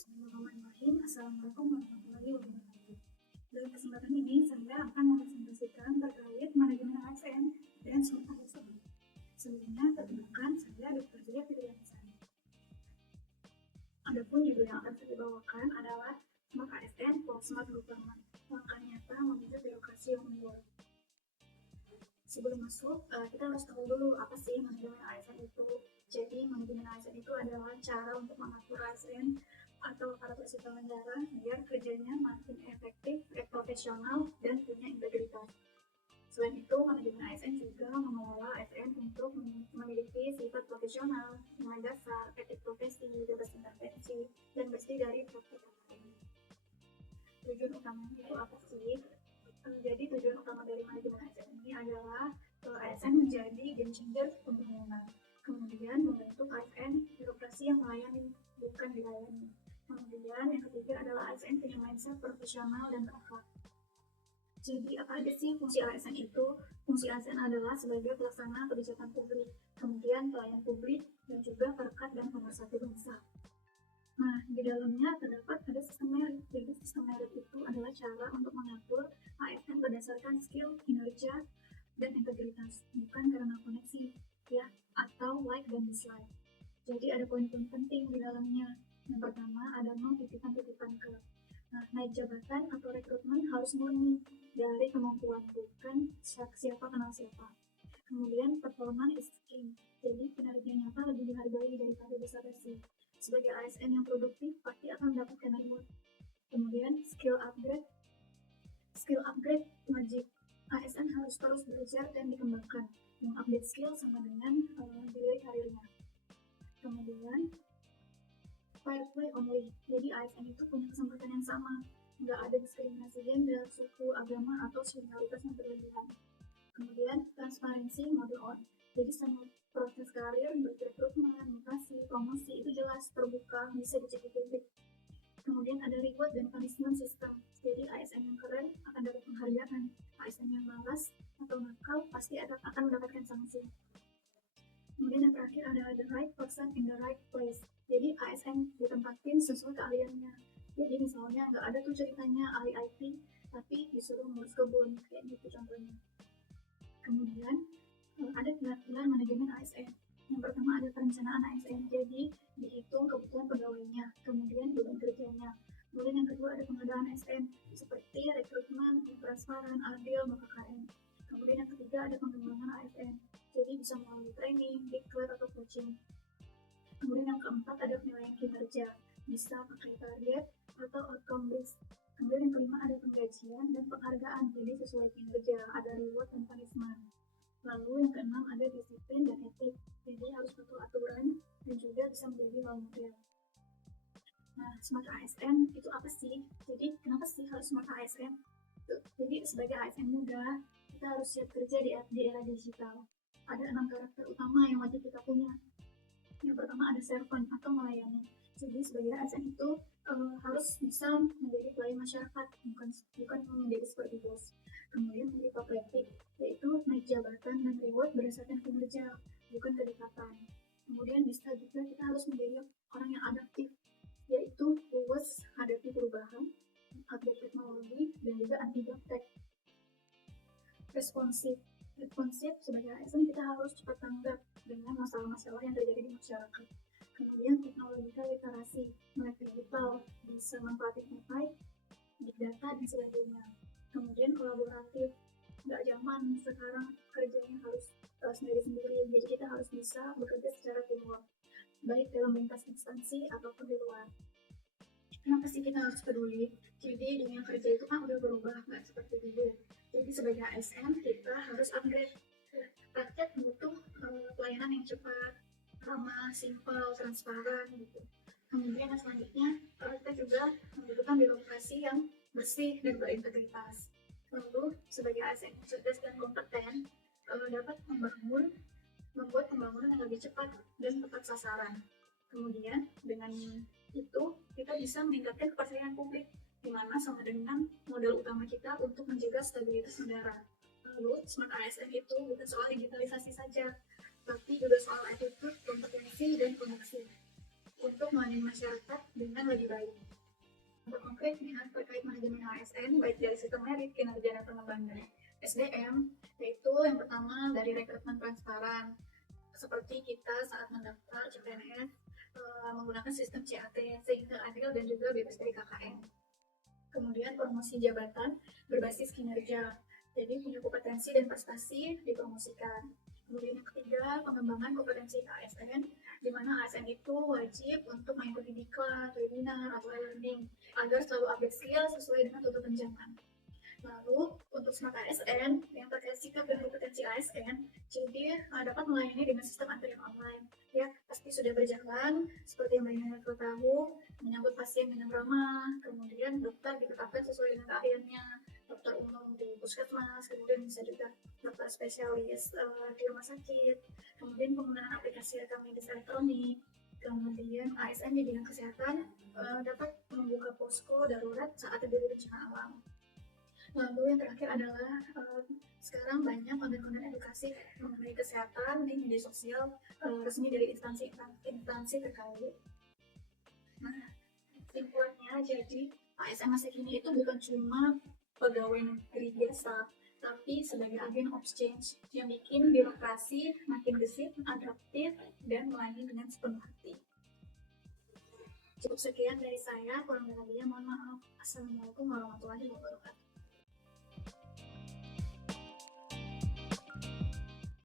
Bismillahirrahmanirrahim. Assalamualaikum warahmatullahi wabarakatuh. Dalam kesempatan ini, saya akan mempresentasikan terkait manajemen ASN dan smart ASN. Sebelumnya, perkenalkan saya Dr. Zia Fitriansari. Adapun judul yang akan saya bawakan adalah Smart ASN for Smart Government, langkah nyata menuju birokrasi yang unggul. Sebelum masuk, kita harus tahu dulu apa sih manajemen ASN itu. Jadi, manajemen ASN itu adalah cara untuk mengatur ASN atau aparatur sipil negara biar kerjanya makin efektif, profesional, dan punya integritas. Selain itu, manajemen ASN juga mengelola ASN untuk memiliki sifat profesional, nilai dasar, etik profesi, bebas intervensi, dan bersih dari praktik lain. Tujuan utamanya itu apa sih? Jadi tujuan utama dari manajemen ASN ini adalah ASN menjadi game changer pembangunan. Kemudian membentuk ASN birokrasi yang melayani, bukan dilayani. Kemudian yang ketiga adalah ASN punya mindset profesional dan berakhlak. Jadi apa aja sih fungsi ASN itu? Fungsi ASN adalah sebagai pelaksana kebijakan publik, kemudian pelayan publik, dan juga perekat dan pemersatu bangsa. Nah, di dalamnya terdapat ada sistem merit. Jadi sistem merit itu adalah cara untuk mengatur ASN berdasarkan skill, kinerja, dan integritas, bukan karena koneksi, ya, atau like dan dislike. Jadi ada poin-poin penting di dalamnya. Yang pertama ada titipan-titipan ke. Nah, naik jabatan atau rekrutmen harus murni dari kemampuan, bukan siapa kenal siapa. Kemudian performa is king. Jadi kinerja nyata lebih dihargai daripada basa-basi. Sebagai ASN yang produktif pasti akan mendapatkan reward. Kemudian skill upgrade wajib. ASN harus terus belajar dan dikembangkan. Mengupdate skill sama dengan diri karirnya. Kemudian fair play only. Jadi ASN itu punya kesempatan yang sama. Nggak ada diskriminasi gender, suku, agama, atau senioritas yang berlebihan. Kemudian transparansi model on. Jadi semua proses karir, baik rekrutmen, mutasi, promosi itu jelas, terbuka, bisa dicek di publik. Kemudian ada reward dan punishment system. Jadi ASN yang keren akan dapat penghargaan. ASN yang malas atau nakal pasti akan mendapatkan sanksi. Kemudian yang terakhir adalah the right person in the right place. Jadi ASN ditempatin sesuai keahliannya. Jadi misalnya nggak ada tuh ceritanya ahli IT, tapi disuruh ngurus kebun, kayak gitu contohnya. Kemudian ada pilar-pilar manajemen ASN. Yang pertama ada perencanaan ASN, jadi dihitung kebutuhan pegawainya, kemudian beban kerjanya. Kemudian yang kedua ada pengadaan ASN, seperti rekrutmen, transparan, adil, KKN. Kemudian yang ketiga ada pengembangan ASN, jadi bisa melalui training, diklat, atau coaching. Kemudian yang keempat ada penilaian kinerja, bisa pakai target atau outcome based. Kemudian yang kelima ada penggajian dan penghargaan, jadi sesuai kinerja, ada reward dan punishment. Lalu yang keenam ada disiplin dan etik, jadi harus patuh aturan dan juga bisa menjadi role model. Nah, smart ASN itu apa sih? Jadi kenapa sih harus smart ASN? Jadi sebagai ASN muda, kita harus siap kerja di era digital. Ada 6 karakter utama yang wajib kita punya. Yang pertama ada servant atau melayani. Jadi sebagai ASN itu harus bisa menjadi pelayan masyarakat, bukan menjadi seperti bos. Kemudian meritokratik, yaitu naik jabatan dan reward berdasarkan kinerja, bukan kedekatan. Kemudian bisa juga kita harus menjadi orang yang adaptif, yaitu luwes hadapi perubahan, update teknologi, dan juga anti gaptek. Responsif sebagai ASN kita harus cepat tanggap dengan masalah-masalah yang terjadi di masyarakat. Kemudian teknological literasi, melek digital, bisa manfaatin AI, big data, dan sebagainya. Kemudian kolaboratif, nggak zaman sekarang kerjanya harus sendiri-sendiri, jadi kita harus bisa bekerja secara teamwork, baik dalam lintas instansi ataupun di luar. Kenapa sih kita harus peduli? Jadi dunia kerja itu kan udah berubah, nggak seperti dulu. Jadi sebagai ASN kita harus upgrade. Rakyat butuh pelayanan yang cepat, ramah, simpel, transparan gitu. Kemudian selanjutnya kita juga membutuhkan birokrasi yang bersih dan berintegritas. Lalu sebagai ASN yang cerdas dan kompeten dapat membuat pembangunan yang lebih cepat dan tepat sasaran. Kemudian dengan itu kita bisa meningkatkan kepercayaan publik, di mana sama dengan modal utama kita untuk menjaga stabilitas negara. Lalu smart ASN itu bukan soal digitalisasi saja, tapi juga soal attitude, kompetensi, dan koneksi. untuk melayani masyarakat dengan lebih baik. Untuk konkretnya, terkait manajemen ASN, baik dari sistem merit, kinerja, dan pengembangan SDM, yaitu yang pertama dari rekrutmen transparan, seperti kita saat mendaftar CPNS menggunakan sistem CAT, sehingga adil dan juga bebas dari KKN. Kemudian promosi jabatan berbasis kinerja, jadi punya kompetensi dan prestasi dipromosikan. Kemudian yang ketiga, pengembangan kompetensi ASN, di mana ASN itu wajib untuk mengikuti diklat, webinar, atau e-learning agar selalu update skill sesuai dengan tuntutan zaman. Lalu untuk smart ASN yang terkait sikap dan kompetensi ASN, jadi dapat melayani dengan sistem antrian online. Ya, pasti sudah berjalan seperti yang lainnya tahu, menyambut pasien dengan ramah, kemudian dokter ditetapkan sesuai dengan keahliannya, dokter umum di puskesmas, kemudian bisa juga dokter spesialis di rumah sakit, kemudian penggunaan aplikasi rekam medis elektronik, kemudian ASN di bidang kesehatan dapat membuka posko darurat saat terjadi bencana alam. Lalu yang terakhir adalah sekarang banyak konten-konten edukasi mengenai kesehatan di media sosial resmi dari instansi terkait. Nah, simpulannya jadi ASN masa kini itu bukan cuma pegawai negeri biasa, tapi sebagai agen of change yang bikin birokrasi makin gesit, adaptif, dan melayani dengan sepenuh hati. Cukup sekian dari saya, kurang lebihnya mohon maaf. Assalamualaikum warahmatullahi wabarakatuh.